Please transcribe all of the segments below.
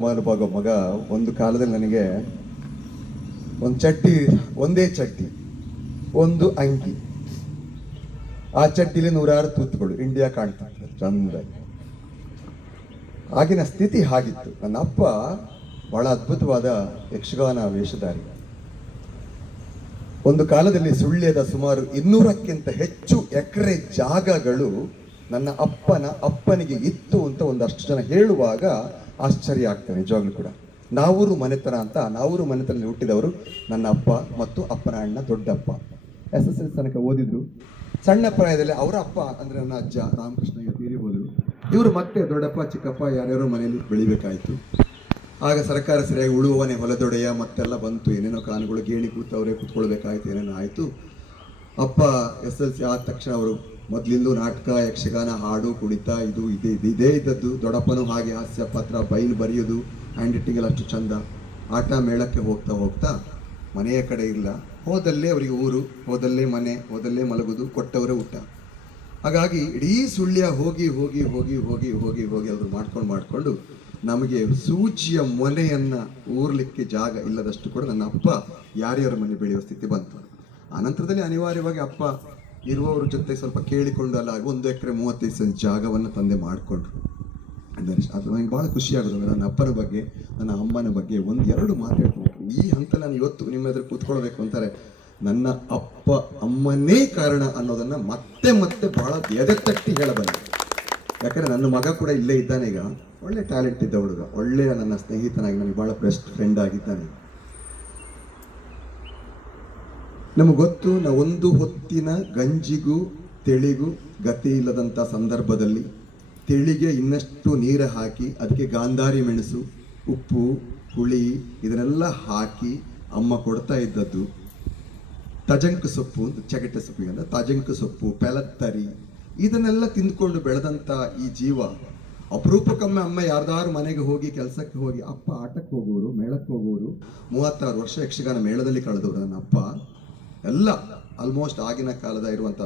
ಮಹಾನುಭಾವ ಮಗ ಒಂದು ಕಾಲದಲ್ಲಿ ನನಗೆ ಒಂದು ಚಡ್ಡಿ, ಒಂದೇ ಚಡ್ಡಿ, ಒಂದು ಅಂಗಿ, ಆ ಚಡ್ಡಿಲಿ 100 ತೂತುಗಳು ಇಂಡಿಯಾ ಕಾಣ್ತಾ ಚಂದ. ಆಗಿನ ಸ್ಥಿತಿ ಹಾಗಿತ್ತು. ನನ್ನ ಅಪ್ಪ ಬಹಳ ಅದ್ಭುತವಾದ ಯಕ್ಷಗಾನ ವೇಷಧಾರಿ. ಒಂದು ಕಾಲದಲ್ಲಿ ಸುಳ್ಯದ ಸುಮಾರು 200ಕ್ಕಿಂತ ಹೆಚ್ಚು ಎಕರೆ ಜಾಗಗಳು ನನ್ನ ಅಪ್ಪನಿಗೆ ಇತ್ತು ಅಂತ ಒಂದಷ್ಟು ಜನ ಹೇಳುವಾಗ ಆಶ್ಚರ್ಯ ಆಗ್ತದೆ ನಿಜವಾಗ್ಲೂ ಕೂಡ. ನಾವೂರು ಮನೆತನ ಅಂತ, ನಾವೂರು ಮನೆತನದಲ್ಲಿ ಹುಟ್ಟಿದವರು ನನ್ನ ಅಪ್ಪ ಮತ್ತು ಅಪ್ಪನ ಅಣ್ಣ ದೊಡ್ಡಪ್ಪ. SSLC ತನಕ ಓದಿದ್ರು. ಸಣ್ಣ ಪ್ರಾಯದಲ್ಲಿ ಅವರ ಅಪ್ಪ ಅಂದ್ರೆ ನನ್ನ ಅಜ್ಜ ರಾಮಕೃಷ್ಣ ತೀರಿ ಹೋದ್ರು. ಇವರು ಮತ್ತೆ ದೊಡ್ಡಪ್ಪ ಚಿಕ್ಕಪ್ಪ ಯಾರ್ಯಾರೋ ಮನೆಯಲ್ಲಿ ಬೆಳಿಬೇಕಾಯ್ತು. ಆಗ ಸರ್ಕಾರ ಸರಿಯಾಗಿ ಉಳುವವನೇ ಹೊಲದೊಡೆಯ ಮತ್ತೆಲ್ಲ ಬಂತು. ಏನೇನೋ ಕಾನುಗಳು ಗೇಣಿ ಕೂತವ್ರೆ ಕೂತ್ಕೊಳ್ಬೇಕಾಯ್ತು, ಏನೇನೋ ಆಯ್ತು. ಅಪ್ಪ SSLC ಆದ ತಕ್ಷಣ ಅವರು ಮೊದಲಿಂದು ನಾಟಕ, ಯಕ್ಷಗಾನ, ಹಾಡು, ಕುಣಿತ ಇದೇ ಇದ್ದದ್ದು. ದೊಡ್ಡಪ್ಪನೂ ಹಾಗೆ ಹಾಸ್ಯ ಪಾತ್ರ, ಬೈನ್ ಬರೆಯೋದು, ಹ್ಯಾಂಡ್ ರೈಟಿಂಗ್ ಎಲ್ಲ ಅಷ್ಟು ಚಂದ. ಆಟ ಮೇಳಕ್ಕೆ ಹೋಗ್ತಾ ಮನೆಯ ಕಡೆ ಇಲ್ಲ, ಹೋದಲ್ಲೇ ಅವರಿಗೆ ಊರು, ಹೋದಲ್ಲೇ ಮನೆ, ಹೋದಲ್ಲೇ ಮಲಗುದು, ಕೊಟ್ಟವರೇ ಊಟ. ಹಾಗಾಗಿ ಇಡೀ ಸುಳ್ಯ ಹೋಗಿ ಎಲ್ಲರೂ ಮಾಡ್ಕೊಂಡು ನಮಗೆ ಸೂಜಿಯ ಮೊನೆಯನ್ನ ಊರ್ಲಿಕ್ಕೆ ಜಾಗ ಇಲ್ಲದಷ್ಟು ಕೂಡ ನನ್ನ ಅಪ್ಪ ಯಾರ್ಯಾರ ಮನೆ ಬೆಳೆಯುವ ಸ್ಥಿತಿ ಬಂತು. ಆನಂತರದಲ್ಲಿ ಅನಿವಾರ್ಯವಾಗಿ ಅಪ್ಪ ಇರುವವ್ರ ಜೊತೆ ಸ್ವಲ್ಪ ಕೇಳಿಕೊಂಡು ಅಲ್ಲ 1 ಎಕರೆ 35 ಸೆಂಟ್ ಜಾಗವನ್ನು ತಂದೆ ಮಾಡಿಕೊಂಡ್ರು. ಅದು ನನಗೆ ಭಾಳ ಖುಷಿ ಆಗೋದು. ನನ್ನ ಅಪ್ಪನ ಬಗ್ಗೆ, ನನ್ನ ಅಮ್ಮನ ಬಗ್ಗೆ 1-2 ಮಾತಾಡ್ತೀನಿ. ಈ ಹಂತ ನಾನು ಇವತ್ತು ನಿಮ್ಮ ಎದುರು ಕೂತ್ಕೊಳ್ಬೇಕು ಅಂತಾರೆ. ನನ್ನ ಅಪ್ಪ ಅಮ್ಮನೇ ಕಾರಣ ಅನ್ನೋದನ್ನ ಮತ್ತೆ ಬಹಳ ಎದೆತಟ್ಟಿ ಹೇಳಬಲ್ಲ. ಯಾಕಂದ್ರೆ ನನ್ನ ಮಗ ಕೂಡ ಇಲ್ಲೇ ಇದ್ದಾನೆ. ಈಗ ಒಳ್ಳೆ ಟ್ಯಾಲೆಂಟ್ ಇದ್ದ ಹುಡುಗ, ಒಳ್ಳೆಯ ನನ್ನ ಸ್ನೇಹಿತನಾಗಿ ನನಗೆ ಬಹಳ ಬೆಸ್ಟ್ ಫ್ರೆಂಡ್ ಆಗಿದ್ದಾನೆ. ನಮಗೆ ಗೊತ್ತು, ನಾವು ಒಂದು ಹೊತ್ತಿನ ಗಂಜಿಗೂ ತಿಳಿಗೂ ಗತಿ ಇಲ್ಲದಂಥ ಸಂದರ್ಭದಲ್ಲಿ ತಿಳಿಗೆ ಇನ್ನಷ್ಟು ನೀರು ಹಾಕಿ ಅದಕ್ಕೆ ಗಾಂಧಾರಿ ಮೆಣಸು, ಉಪ್ಪು, ಹುಳಿ ಇದನ್ನೆಲ್ಲ ಹಾಕಿ ಅಮ್ಮ ಕೊಡ್ತಾ ಇದ್ದದ್ದು. ತಜಂಕು ಸೊಪ್ಪು, ಚಗಟೆ ಸೊಪ್ಪಿಗೆ ಅಂದ್ರೆ ತಜಂಕು ಸೊಪ್ಪು, ಪೆಲತ್ತರಿ ಇದನ್ನೆಲ್ಲ ತಿಂದ್ಕೊಂಡು ಬೆಳೆದಂಥ ಈ ಜೀವ ಅಪರೂಪಕ್ಕೊಮ್ಮೆ ಅಮ್ಮ ಯಾರ್ದಾರು ಮನೆಗೆ ಹೋಗಿ ಕೆಲಸಕ್ಕೆ ಹೋಗಿ, ಅಪ್ಪ ಆಟಕ್ಕೆ ಹೋಗೋರು, ಮೇಳಕ್ಕೆ ಹೋಗೋರು. 36 ವರ್ಷ ಯಕ್ಷಗಾನ ಮೇಳದಲ್ಲಿ ಕಳೆದವರು ನನ್ನ ಅಪ್ಪ. ಎಲ್ಲ ಆಲ್ಮೋಸ್ಟ್ ಆಗಿನ ಕಾಲದ ಇರುವಂಥ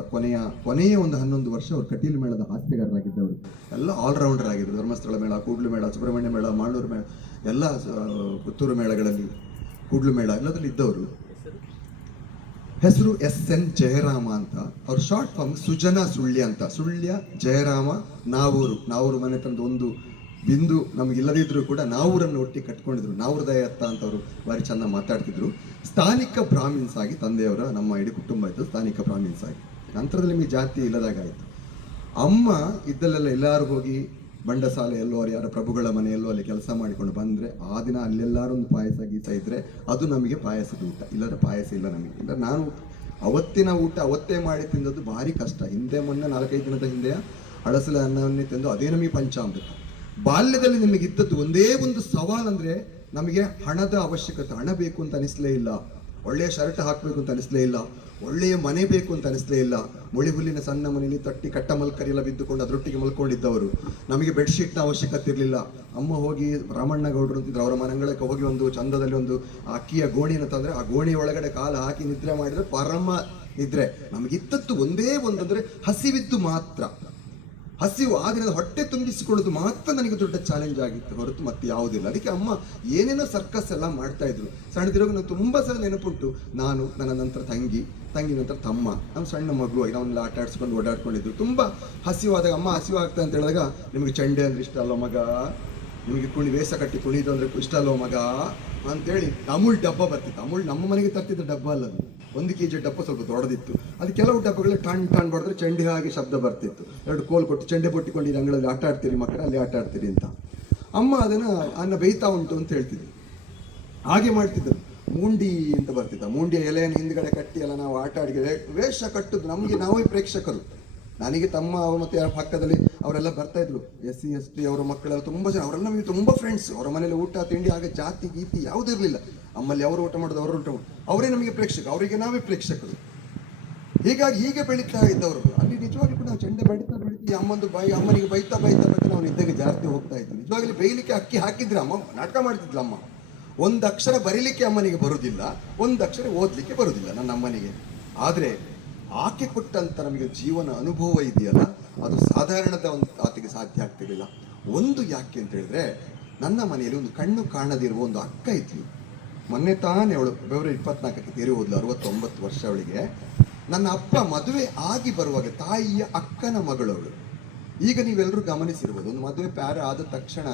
ಕೊನೆಯ ಒಂದು 11 ವರ್ಷ ಅವರು ಕಟೀಲು ಮೇಳದ ಹಾಸ್ಯಗಾರರಾಗಿದ್ದವರು. ಎಲ್ಲ ಆಲ್ರೌಂಡರ್ ಆಗಿದ್ರು. ಧರ್ಮಸ್ಥಳ ಮೇಳ, ಕೂಡ್ಲು ಮೇಳ, ಸುಬ್ರಹ್ಮಣ್ಯ ಮೇಳ, ಮಾಳೂರು ಮೇಳ, ಎಲ್ಲ ಪುತ್ತೂರು ಮೇಳಗಳಲ್ಲಿ, ಕೂಡ್ಲು ಮೇಳ ಎಲ್ಲದರಲ್ಲಿ ಇದ್ದವರು. ಹೆಸರು SN ಜಯರಾಮ ಅಂತ. ಅವ್ರ ಶಾರ್ಟ್ ಫಾರ್ಮ್ ಸುಜನ ಸುಳ್ಯ ಅಂತ. ಸುಳ್ಯ ಜಯರಾಮ ನಾವೂರು ಮನೆತನದ ಒಂದು ಬಿಂದು ನಮಗಿಲ್ಲದಿದ್ರು ಕೂಡ ನಾವೂರನ್ನು ಒಟ್ಟಿಗೆ ಕಟ್ಕೊಂಡಿದ್ರು. ನಾವೂರು ದಯತ್ತ ಅಂತ ಅವರು ಭಾರಿ ಚೆನ್ನಾಗಿ ಮಾತಾಡ್ತಿದ್ರು. ಸ್ಥಾನಿಕ ಬ್ರಾಹ್ಮಿನ್ಸ್ ಆಗಿ ತಂದೆಯವರ ನಮ್ಮ ಇಡೀ ಕುಟುಂಬ ಇತ್ತು ಸ್ಥಾನಿಕ ಬ್ರಾಹ್ಮಿನ್ಸ್ ಆಗಿ. ನಂತರದಲ್ಲಿ ನಿಮಗೆ ಜಾತಿ ಇಲ್ಲದಾಗಾಯಿತು. ಅಮ್ಮ ಇದ್ದಲ್ಲೆಲ್ಲ ಎಲ್ಲರೂ ಹೋಗಿ ಬಂಡಸಾಲೆ ಎಲ್ಲೋ ಯಾರ ಪ್ರಭುಗಳ ಮನೆಯಲ್ಲೋ ಅಲ್ಲಿ ಕೆಲಸ ಮಾಡಿಕೊಂಡು ಬಂದರೆ ಆ ದಿನ ಅಲ್ಲೆಲ್ಲಾರು ಒಂದು ಪಾಯಸ ಗೀತ ಇದ್ದರೆ ಅದು ನಮಗೆ ಪಾಯಸದ ಊಟ. ಇಲ್ಲದ್ರೆ ಪಾಯಸ ಇಲ್ಲ ನಮಗೆ. ಇಲ್ಲ ನಾನು ಅವತ್ತಿನ ಊಟ ಅವತ್ತೇ ಮಾಡಿ ತಿಂದದ್ದು ಭಾರಿ ಕಷ್ಟ. ಮೊನ್ನೆ 4-5 ದಿನದ ಹಿಂದೆ ಹಳಸಲ ಅನ್ನವನ್ನೇ ತಿಂದು ಅದೇ ನಮಗೆ ಪಂಚಾಮೃತ. ಬಾಲ್ಯದಲ್ಲಿ ನಿಮಗೆ ಇದ್ದದ್ದು ಒಂದೇ ಒಂದು ಸವಾಲ್ ಅಂದರೆ ನಮಗೆ ಹಣದ ಅವಶ್ಯಕತೆ. ಹಣ ಬೇಕು ಅಂತ ಅನಿಸ್ಲೇ ಇಲ್ಲ, ಒಳ್ಳೆಯ ಶರ್ಟ್ ಹಾಕಬೇಕು ಅಂತ ಅನಿಸ್ಲೇ ಇಲ್ಲ, ಒಳ್ಳೆಯ ಮನೆ ಬೇಕು ಅಂತ ಅನಿಸ್ಲೇ ಇಲ್ಲ. ಮೊಳಿ ಹುಲ್ಲಿನ ಸಣ್ಣ ಮನೆಯಲ್ಲಿ ತಟ್ಟಿ ಕಟ್ಟ ಮಲ್ಕರಿ ಎಲ್ಲ ಬಿದ್ದುಕೊಂಡು ಅದರೊಟ್ಟಿಗೆ ಮಲ್ಕೊಂಡಿದ್ದವರು. ನಮಗೆ ಬೆಡ್ಶೀಟ್ನ ಅವಶ್ಯಕತೆ ಇರಲಿಲ್ಲ. ಅಮ್ಮ ಹೋಗಿ ರಾಮಣ್ಣ ಗೌಡರು ಅಂತಿದ್ರು, ಅವರ ಮನೆಗಳಿಗೆ ಹೋಗಿ ಒಂದು ಚಂದದಲ್ಲಿ ಒಂದು ಅಕ್ಕಿಯ ಗೋಣಿಯನ್ನು ತಂದರೆ ಆ ಗೋಣಿ ಒಳಗಡೆ ಕಾಲು ಹಾಕಿ ನಿದ್ರೆ ಮಾಡಿದ್ರೆ ಪರಮ ನಿದ್ರೆ. ನಮಗಿದ್ದದ್ದು ಒಂದೇ ಒಂದಂದ್ರೆ ಹಸಿವಿದ್ದು ಮಾತ್ರ. ಹಸಿವು ಆ ದಿನದ ಹೊಟ್ಟೆ ತುಂಬಿಸಿಕೊಳ್ಳೋದು ಮಾತ್ರ ನನಗೆ ದೊಡ್ಡ ಚಾಲೆಂಜ್ ಆಗಿತ್ತು, ಹೊರತು ಮತ್ತೆ ಯಾವುದಿಲ್ಲ. ಅದಕ್ಕೆ ಅಮ್ಮ ಏನೇನೋ ಸರ್ಕಸ್ ಎಲ್ಲ ಮಾಡ್ತಾ ಇದ್ರು. ಸಣ್ಣದಿರುವಾಗ ನಾವು ತುಂಬ ಸಲ ನೆನಪುಂಟು. ನಾನು, ನನ್ನ ನಂತರ ತಂಗಿ ನಂತರ ತಮ್ಮ, ನಮ್ಮ ಸಣ್ಣ ಮಗು ನಾವೆಲ್ಲ ಆಟ ಆಡಿಸ್ಕೊಂಡು ಓಡಾಡ್ಕೊಂಡಿದ್ರು. ತುಂಬ ಹಸಿವಾದಾಗ ಅಮ್ಮ ಹಸಿವಾಗ್ತಾ ಅಂತ ಹೇಳಿದಾಗ, ನಿಮಗೆ ಚಂಡೆ ಅಂದ್ರೆ ಇಷ್ಟ ಅಲ್ಲೋ ಮಗ, ನಿಮಗೆ ವೇಷ ಕಟ್ಟಿ ಕುಣಿದು ಅಂದ್ರೆ ಇಷ್ಟ ಅಲ್ಲೋ ಮಗ ಅಂತೇಳಿ ಅಮೂಲ್ ಡಬ್ಬ ಬರ್ತಿತ್ತು. ಅಮೂಲ್ ನಮ್ಮ ಮನೆಗೆ ತರ್ತಿದ್ದ ಡಬ್ಬ ಅಲ್ಲ ಅದು, 1 kg ಡಬ್ಬ ಸ್ವಲ್ಪ ದೊಡ್ಡದಿತ್ತು. ಅದು ಕೆಲವು ಡಬ್ಬಗಳಲ್ಲಿ ಟಣ್ ಬಡಿದ್ರೆ ಚಂಡಿ ಹಾಗೆ ಶಬ್ದ ಬರ್ತಿತ್ತು. 2 ಕೋಲ್ ಕೊಟ್ಟು ಚಂಡೆ ಪೊಟ್ಟಿಕೊಂಡು ಈ ಅಂಗಳಲ್ಲಿ ಆಟ ಆಡ್ತೀರಿ ಮಕ್ಕಳು, ಅಲ್ಲಿ ಆಟ ಆಡ್ತೀರಿ ಅಂತ ಅಮ್ಮ ಅದನ್ನ ಬೇಯ್ತಾ ಉಂಟು ಅಂತ ಹೇಳ್ತಿದ್ರು. ಹಾಗೆ ಮಾಡ್ತಿದ್ರು. ಮೂಂಡಿ ಅಂತ ಬರ್ತಿದ್ದ. ಮೂಂಡಿಯ ಎಲೆಯನ್ನು ಹಿಂದ್ಗಡೆ ಕಟ್ಟಿ ಎಲ್ಲ ನಾವು ಆಟ ಆಡಿ ವೇಷ ಕಟ್ಟುದು ನಮಗೆ ನಾವೇ ಪ್ರೇಕ್ಷಕರು. ನನಗೆ ತಮ್ಮ ಮತ್ತೆ ಪಕ್ಕದಲ್ಲಿ ಅವರೆಲ್ಲ ಬರ್ತಾ ಇದ್ರು. SC ST ಅವರ ಮಕ್ಕಳೆಲ್ಲ ತುಂಬ ಜನ, ಅವರೆಲ್ಲ ನಮಗೆ ತುಂಬ ಫ್ರೆಂಡ್ಸ್. ಅವರ ಮನೇಲಿ ಊಟ ತಿಂಡಿ ಆಗ ಜಾತಿ ಗೀತಿ ಯಾವುದೂ ಇರಲಿಲ್ಲ. ನಮ್ಮಲ್ಲಿ ಅವರು ಊಟ ಮಾಡೋದು, ಅವರು ಊಟ ಮಾಡೋದು, ಅವರೇ ನಮಗೆ ಪ್ರೇಕ್ಷಕ, ಅವರಿಗೆ ನಾವೇ ಪ್ರೇಕ್ಷಕರು. ಹೀಗೆ ಬೆಳೀತಾ ಇದ್ದವರು. ಅಲ್ಲಿ ನಿಜವಾಗ್ಲೂ ಕೂಡ ನಾವು ಚೆಂಡೆ ಬೆಳೀತಾ ಅಮ್ಮನಿಗೆ ಬೈತಾ ನಾವು ನಿದ್ದೆಗೆ ಜಾಸ್ತಿ ಹೋಗ್ತಾ ಇದ್ವಿ. ನಿಜವಾಗ್ಲೂ ಬೇಯಲಿಕ್ಕೆ ಅಕ್ಕಿ ಹಾಕಿದ್ರೆ ಅಮ್ಮ ನಾಟಕ ಮಾಡ್ತಿದ್ಲ. ಅಮ್ಮ 1 ಅಕ್ಷರ ಬರೀಲಿಕ್ಕೆ ಅಮ್ಮನಿಗೆ ಬರುವುದಿಲ್ಲ, 1 ಅಕ್ಷರ ಓದಲಿಕ್ಕೆ ಬರುವುದಿಲ್ಲ ನನ್ನ ಅಮ್ಮನಿಗೆ. ಆದರೆ ಆಕೆ ಕೊಟ್ಟಂತ ನಮಗೆ ಜೀವನ ಅನುಭವ ಇದೆಯಲ್ಲ, ಅದು ಸಾಧಾರಣದ ಒಂದು ಆಕೆಗೆ ಸಾಧ್ಯ ಆಗ್ತಿರಲಿಲ್ಲ. ಒಂದು ಯಾಕೆ ಅಂತ ಹೇಳಿದ್ರೆ, ನನ್ನ ಮನೆಯಲ್ಲಿ ಒಂದು ಕಣ್ಣು ಕಾಣದಿರುವ ಒಂದು ಅಕ್ಕ ಇದ್ಲು. ಮೊನ್ನೆ ತಾನೇ ಅವಳು ಫೆಬ್ರವರಿ 24ಕ್ಕೆ ತೀರಿ ಹೋದ್ಲು, 69 ವರ್ಷ ಅವಳಿಗೆ. ನನ್ನ ಅಪ್ಪ ಮದುವೆ ಆಗಿ ಬರುವಾಗ ತಾಯಿಯ ಅಕ್ಕನ ಮಗಳವಳು. ಈಗ ನೀವೆಲ್ಲರೂ ಗಮನಿಸಿರ್ಬೋದು, ಒಂದು ಮದುವೆ ಪ್ಯಾರ ಆದ ತಕ್ಷಣ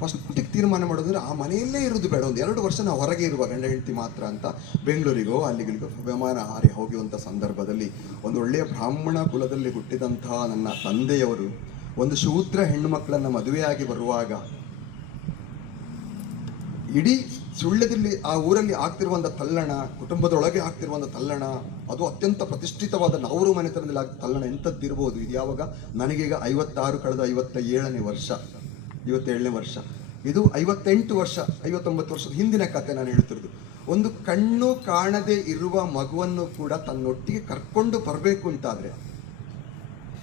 ಫಸ್ಟಿಗೆ ತೀರ್ಮಾನ ಮಾಡೋದಂದ್ರೆ ಆ ಮನೆಯಲ್ಲೇ ಇರೋದು ಬೇಡ, ಒಂದು 2 ವರ್ಷ ನಾವು ಹೊರಗೆ ಇರುವ ಗಂಡ ಹೆಂಡತಿ ಮಾತ್ರ ಅಂತ ಬೆಂಗಳೂರಿಗೋ ಅಲ್ಲಿಗಳಿಗೋ ವಿಮಾನ ಹಾರಿ ಹೋಗುವಂಥ ಸಂದರ್ಭದಲ್ಲಿ ಒಂದು ಒಳ್ಳೆಯ ಬ್ರಾಹ್ಮಣ ಕುಲದಲ್ಲಿ ಹುಟ್ಟಿದಂತಹ ನನ್ನ ತಂದೆಯವರು ಒಂದು ಶೂದ್ರ ಹೆಣ್ಣು ಮಕ್ಕಳನ್ನ ಮದುವೆಯಾಗಿ ಬರುವಾಗ ಇಡೀ ಸುಳ್ಯದಲ್ಲಿ ಆ ಊರಲ್ಲಿ ಆಗ್ತಿರುವಂಥ ತಲ್ಲಣ, ಕುಟುಂಬದೊಳಗೆ ಆಗ್ತಿರುವಂಥ ತಲ್ಲಣ, ಅದು ಅತ್ಯಂತ ಪ್ರತಿಷ್ಠಿತವಾದ ನಾವರು ಮನೆತನದಲ್ಲಿ ಆಗ್ತಿರೋ ತಲ್ಲಣ ಎಂಥದ್ದಿರ್ಬೋದು. ಇದು ಯಾವಾಗ ನನಗೀಗ 56 ಕಳೆದ 57ನೇ ವರ್ಷ, 57ನೇ ವರ್ಷ. ಇದು 58 ವರ್ಷ 59 ವರ್ಷದ ಹಿಂದಿನ ಕತೆ ನಾನು ಹೇಳ್ತಿರೋದು. ಒಂದು ಕಣ್ಣು ಕಾಣದೆ ಇರುವ ಮಗುವನ್ನು ಕೂಡ ತನ್ನೊಟ್ಟಿಗೆ ಕರ್ಕೊಂಡು ಬರಬೇಕು ಅಂತಾದ್ರೆ,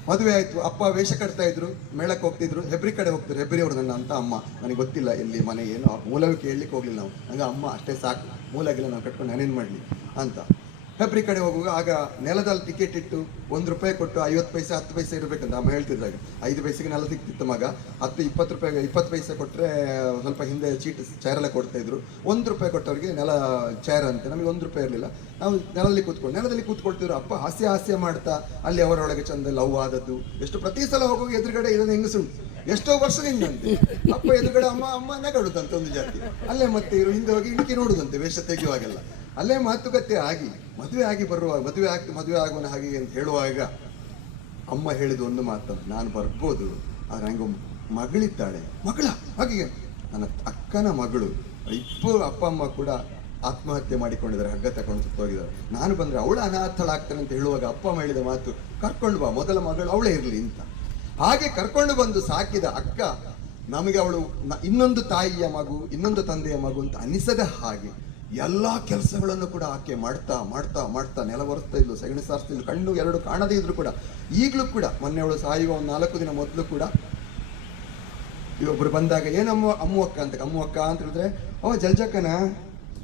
ಮದುವೆ ಆಯ್ತು, ಅಪ್ಪ ವೇಷ ಕಟ್ತಾ ಇದ್ರು, ಮೇಳಕ್ಕೆ ಹೋಗ್ತಿದ್ರು, ಹೆಬ್ರಿ ಕಡೆ ಹೋಗ್ತಿದ್ರು. ಹೆಬ್ರಿ ಅವರು ನನ್ನ ಅಂತ ಅಮ್ಮ, ನನಗೆ ಗೊತ್ತಿಲ್ಲ ಎಲ್ಲಿ ಮನೆ ಏನು, ಮೂಲವೇ ಕೇಳಲಿಕ್ಕೆ ಹೋಗ್ಲಿಲ್ಲ ನಾವು. ನಂಗೆ ಅಮ್ಮ ಅಷ್ಟೇ ಸಾಕು, ಮೂಲಾಗಿಲ್ಲ ನಾವು ಕಟ್ಕೊಂಡು ನಾನೇನು ಮಾಡಲಿ ಅಂತ. ಹೆಬ್ರಿ ಕಡೆ ಹೋಗುವಾಗ ಆಗ ನೆಲದಲ್ಲಿ ಟಿಕೆಟ್ ಇಟ್ಟು ₹1 ಕೊಟ್ಟು 50 ಪೈಸೆ 10 ಪೈಸೆ ಇರಬೇಕಂತ ಅಮ್ಮ ಹೇಳ್ತಿದ್ದಾಗ. 5 ಪೈಸೆಗೆ ನೆಲ ಸಿಕ್ತಿತ್ತು ಮಗ, 20 ಪೈಸೆ ಕೊಟ್ಟರೆ ಸ್ವಲ್ಪ ಹಿಂದೆ ಚೀಟ್ ಚೇರೆಲ್ಲ ಕೊಡ್ತಾ ಇದ್ರು. ₹1 ಕೊಟ್ಟವ್ರಿಗೆ ನೆಲ ಚೇರ್ ಅಂತೆ, ನಮಗೆ ₹1 ಇರಲಿಲ್ಲ. ನಾವು ನೆಲದಲ್ಲಿ ಕೂತ್ಕೊಳ್ತಿದ್ರು. ಅಪ್ಪ ಹಾಸ್ಯ ಮಾಡ್ತಾ ಅಲ್ಲಿ ಅವರೊಳಗೆ ಚಂದ ಲವ್ ಆದದ್ದು ಎಷ್ಟು. ಪ್ರತಿ ಸಲ ಹೋಗುವಾಗ ಎದುರುಗಡೆ ಇದನ್ನು ಹೆಂಗಸುಂಟು, ಎಷ್ಟೋ ವರ್ಷದಿಂದಂತೆ ಅಪ್ಪ ಎದುರುಗಡೆ ಅಮ್ಮ ನಗಾಡುದಂತೆ ಒಂದು ಜಾತಿ. ಅಲ್ಲೇ ಮತ್ತೆ ಇರು ಹಿಂದೆ ಹೋಗಿ ಇಣಕಿ ನೋಡುದಂತೆ ವೇಷ ತೆಗೆಯುವಾಗೆಲ್ಲ. ಅಲ್ಲೇ ಮಾತುಕತೆ ಆಗಿ ಮದುವೆ ಆಗುವ ಹಾಗೆ ಅಂತ ಹೇಳುವಾಗ ಅಮ್ಮ ಹೇಳಿದ ಒಂದು ಮಾತನ್ನು, ನಾನು ಬರ್ಬೋದು ಆದ್ರೆ ನಂಗೆ ಮಗಳಿದ್ದಾಳೆ. ಮಗಳ ಹಾಗೆ ನನ್ನ ಅಕ್ಕನ ಮಗಳು, ಇಬ್ಬರು ಅಪ್ಪ ಅಮ್ಮ ಕೂಡ ಆತ್ಮಹತ್ಯೆ ಮಾಡಿಕೊಂಡಿದ್ದಾರೆ, ಹಗ್ಗ ತಗೊಂಡು ಸುತ್ತೋಗಿದ್ದಾರೆ. ನಾನು ಬಂದರೆ ಅವಳು ಅನಾಥಳಾಗ್ತಾನೆ ಅಂತ ಹೇಳುವಾಗ ಅಪ್ಪ ಹೇಳಿದ ಮಾತು, ಕರ್ಕೊಂಡು ಬಾ, ಮೊದಲ ಮಗಳು ಅವಳೇ ಇರಲಿ ಅಂತ. ಹಾಗೆ ಕರ್ಕೊಂಡು ಬಂದು ಸಾಕಿದ ಅಕ್ಕ ನಮಗೆ ಅವಳು ಇನ್ನೊಂದು ತಾಯಿಯ ಮಗು, ಇನ್ನೊಂದು ತಂದೆಯ ಮಗು ಅಂತ ಅನಿಸದ ಹಾಗೆ ಎಲ್ಲ ಕೆಲಸಗಳನ್ನು ಕೂಡ ಆಕೆ ಮಾಡ್ತಾ ಮಾಡ್ತಾ ಮಾಡ್ತಾ ನೆಲ ಒರೆಸ್ತಾ ಇದ್ಲು, ಸಗಣಿ ಸಾರಿಸ್ತಿದ್ಲು. ಕಣ್ಣು 2 ಕಾಣದೇ ಇದ್ರು ಕೂಡ ಈಗಲೂ ಕೂಡ, ಮೊನ್ನೆ ಅವಳು ಸಾಯುವ ಒಂದು 4 ದಿನ ಮೊದಲು ಕೂಡ ಇವೊಬ್ರು ಬಂದಾಗ ಏನಮ್ಮ ಅಮ್ಮು ಅಕ್ಕ ಅಂತ ಹೇಳಿದ್ರೆ, ಜಲ್ಜಕ್ಕನ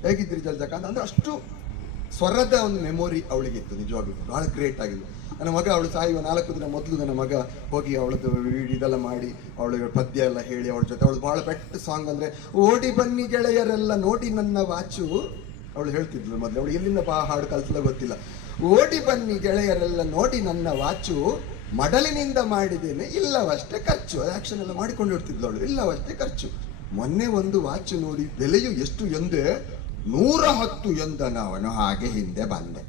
ಹೇಗಿದ್ರಿ ಜಲ್ಜಕ್ಕ ಅಂದ್ರೆ ಅಷ್ಟು ಸ್ವರದ ಒಂದು ಮೆಮೊರಿ ಅವಳಿಗಿತ್ತು. ನಿಜವಾಗ್ಲೂ ಭಾಳ ಗ್ರೇಟ್ ಆಗಿದ್ದು. ನನ್ನ ಮಗ ಅವಳು ಸಾಯುವ 4 ದಿನ ಮೊದಲು ನನ್ನ ಮಗ ಹೋಗಿ ಅವಳದ್ದು ಇದೆಲ್ಲ ಮಾಡಿ ಅವಳಿಗೆ ಪದ್ಯ ಎಲ್ಲ ಹೇಳಿ ಅವಳ ಜೊತೆ ಅವಳು ಭಾಳ ಬೆಟ್ಟ ಸಾಂಗ್ ಅಂದರೆ, ಓಡಿ ಬನ್ನಿ ಗೆಳೆಯರೆಲ್ಲ ನೋಡಿ ನನ್ನ ವಾಚು, ಅವಳು ಹೇಳ್ತಿದ್ಲು ಮೊದಲು. ಅವಳು ಎಲ್ಲಿಂದ ಹಾಡು ಕಲ್ಸಲ ಗೊತ್ತಿಲ್ಲ. ಓಡಿ ಬನ್ನಿ ಗೆಳೆಯರೆಲ್ಲ ನೋಡಿ ನನ್ನ ವಾಚು, ಮಡಲಿನಿಂದ ಮಾಡಿದ್ದೇನೆ ಇಲ್ಲವಷ್ಟೇ ಖರ್ಚು. ಆಕ್ಷನ್ ಎಲ್ಲ ಮಾಡಿಕೊಂಡು ಇರ್ತಿದ್ಲು ಅವಳು, ಇಲ್ಲವಷ್ಟೇ ಖರ್ಚು. ಮೊನ್ನೆ ಒಂದು ವಾಚು ನೋಡಿ ಬೆಲೆಯು ಎಷ್ಟು ಎಂದೆ 110 ಎಂದನವನು, ಹಾಗೆ ಹಿಂದೆ ಬಂದೆ.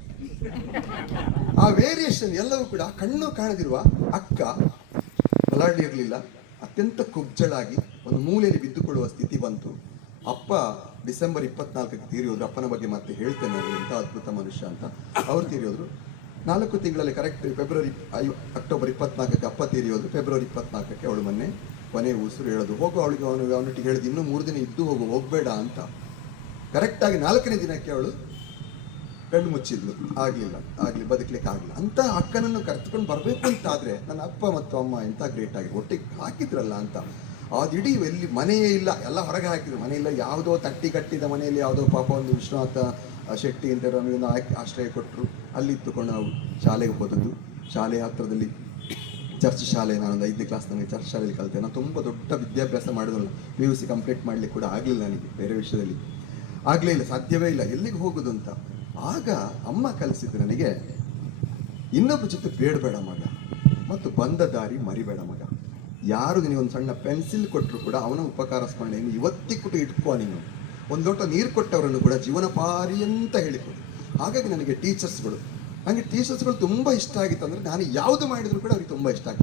ಆ ವೇರಿಯೇಷನ್ ಎಲ್ಲವೂ ಕೂಡ ಕಣ್ಣು ಕಾಣದಿರುವ ಅಕ್ಕ ಬಲಾಢ್ಯ ಇರಲಿಲ್ಲ, ಅತ್ಯಂತ ಕುಬ್ಜಳಾಗಿ ಒಂದು ಮೂಲೆಯಲ್ಲಿ ಬಿದ್ದುಕೊಳ್ಳುವ ಸ್ಥಿತಿ ಬಂತು. ಅಪ್ಪ ಡಿಸೆಂಬರ್ 24ಕ್ಕೆ ತೀರಿ ಹೋದ್ರು. ಅಪ್ಪನ ಬಗ್ಗೆ ಮತ್ತೆ ಹೇಳ್ತೇನೆ ನಾನು, ಎಂಥ ಅದ್ಭುತ ಮನುಷ್ಯ ಅಂತ. ಅವ್ರು ತೀರಿ ಹೋದ್ರು 4 ತಿಂಗಳಲ್ಲಿ, ಕರೆಕ್ಟ್ ಅಕ್ಟೋಬರ್ 24ಕ್ಕೆ ಅಪ್ಪ ತೀರಿ ಹೋದ್ರು. ಫೆಬ್ರವರಿ 24ಕ್ಕೆ ಅವಳು ಮೊನ್ನೆ ಕೊನೆ ಉಸಿರು ಹೇಳೋದು. ಹೋಗು ಅವಳಿಗೆ ಅವನೊಟ್ಟಿಗೆ ಹೇಳಿದ್ದು, ಇನ್ನೂ 3 ದಿನ ಇದ್ದು ಹೋಗಬೇಡ ಅಂತ. ಕರೆಕ್ಟಾಗಿ 4ನೇ ದಿನಕ್ಕೆ ಅವಳು ಕಣ್ಣು ಮುಚ್ಚಿದ್ಲು, ಆಗಲಿ ಬದುಕಲಿಕ್ಕೆ ಆಗಲಿಲ್ಲ. ಅಂತ ಅಕ್ಕನನ್ನು ಕರೆದುಕೊಂಡು ಬರಬೇಕು ಅಂತಾದರೆ ನನ್ನ ಅಪ್ಪ ಮತ್ತು ಅಮ್ಮ ಎಂಥ ಗ್ರೇಟ್ ಆಗಿ ಒಟ್ಟಿಗೆ ಹಾಕಿದ್ರಲ್ಲ ಅಂತ. ಅದಿಡೀ ಎಲ್ಲಿ ಮನೆಯೇ ಇಲ್ಲ, ಎಲ್ಲ ಹೊರಗೆ ಹಾಕಿದ್ರು. ಮನೆಯಿಲ್ಲ, ಯಾವುದೋ ತಟ್ಟಿ ಕಟ್ಟಿದ ಮನೆಯಲ್ಲಿ ಯಾವುದೋ ಪಾಪ ಒಂದು ವಿಶ್ವನಾಥ ಶೆಟ್ಟಿ ಅಂತ ನಮಗೊಂದು ಆಶ್ರಯ ಕೊಟ್ಟರು. ಅಲ್ಲಿ ಇತ್ತುಕೊಂಡು ನಾವು ಶಾಲೆಗೆ ಹೋದದ್ದು. ಶಾಲೆ ಹತ್ತಿರದಲ್ಲಿ ಚರ್ಚ್ ಶಾಲೆ, ನಾನೊಂದು 5ನೇ ಕ್ಲಾಸ್ ನನಗೆ ಚರ್ಚ್ ಶಾಲೆಯಲ್ಲಿ ಕಲಿತೆ. ನಾನು ತುಂಬ ದೊಡ್ಡ ವಿದ್ಯಾಭ್ಯಾಸ ಮಾಡಿದ್ರಲ್ಲ, PUC ಕಂಪ್ಲೀಟ್ ಮಾಡಲಿಕ್ಕೆ ಕೂಡ ಆಗಲಿಲ್ಲ ನನಗೆ, ಬೇರೆ ವಿಷಯದಲ್ಲಿ ಆಗಲೇ ಇಲ್ಲ, ಸಾಧ್ಯವೇ ಇಲ್ಲ ಎಲ್ಲಿಗೆ ಹೋಗೋದು ಅಂತ. ಆಗ ಅಮ್ಮ ಕಲಿಸಿದ್ರು ನನಗೆ, ಇನ್ನೊಬ್ಬ ಜೊತೆ ಬೇಡಬೇಡ ಮಗ, ಮತ್ತು ಬಂದ ದಾರಿ ಮರಿಬೇಡ ಮಗ. ಯಾರು ನಿನಗೊಂದು ಸಣ್ಣ ಪೆನ್ಸಿಲ್ ಕೊಟ್ಟರು ಕೂಡ ಅವನ ಉಪಕಾರ ಸ್ಮರಣೆಯನ್ನು ಇವತ್ತಿಗೂ ಕೂಡ ಇಟ್ಕೋ. ನೀನು ಒಂದು ಲೋಟ ನೀರು ಕೊಟ್ಟವರನ್ನು ಕೂಡ ಜೀವನ ಪಾರಿ ಅಂತ ಹೇಳಿಕೊಡು. ಹಾಗಾಗಿ ನನಗೆ ಟೀಚರ್ಸ್ಗಳು ತುಂಬ ಇಷ್ಟ ಆಗಿತ್ತು. ಅಂದರೆ ನಾನು ಯಾವುದು ಮಾಡಿದ್ರು ಕೂಡ ಅವ್ರಿಗೆ ತುಂಬ ಇಷ್ಟ ಆಗಿತ್ತು.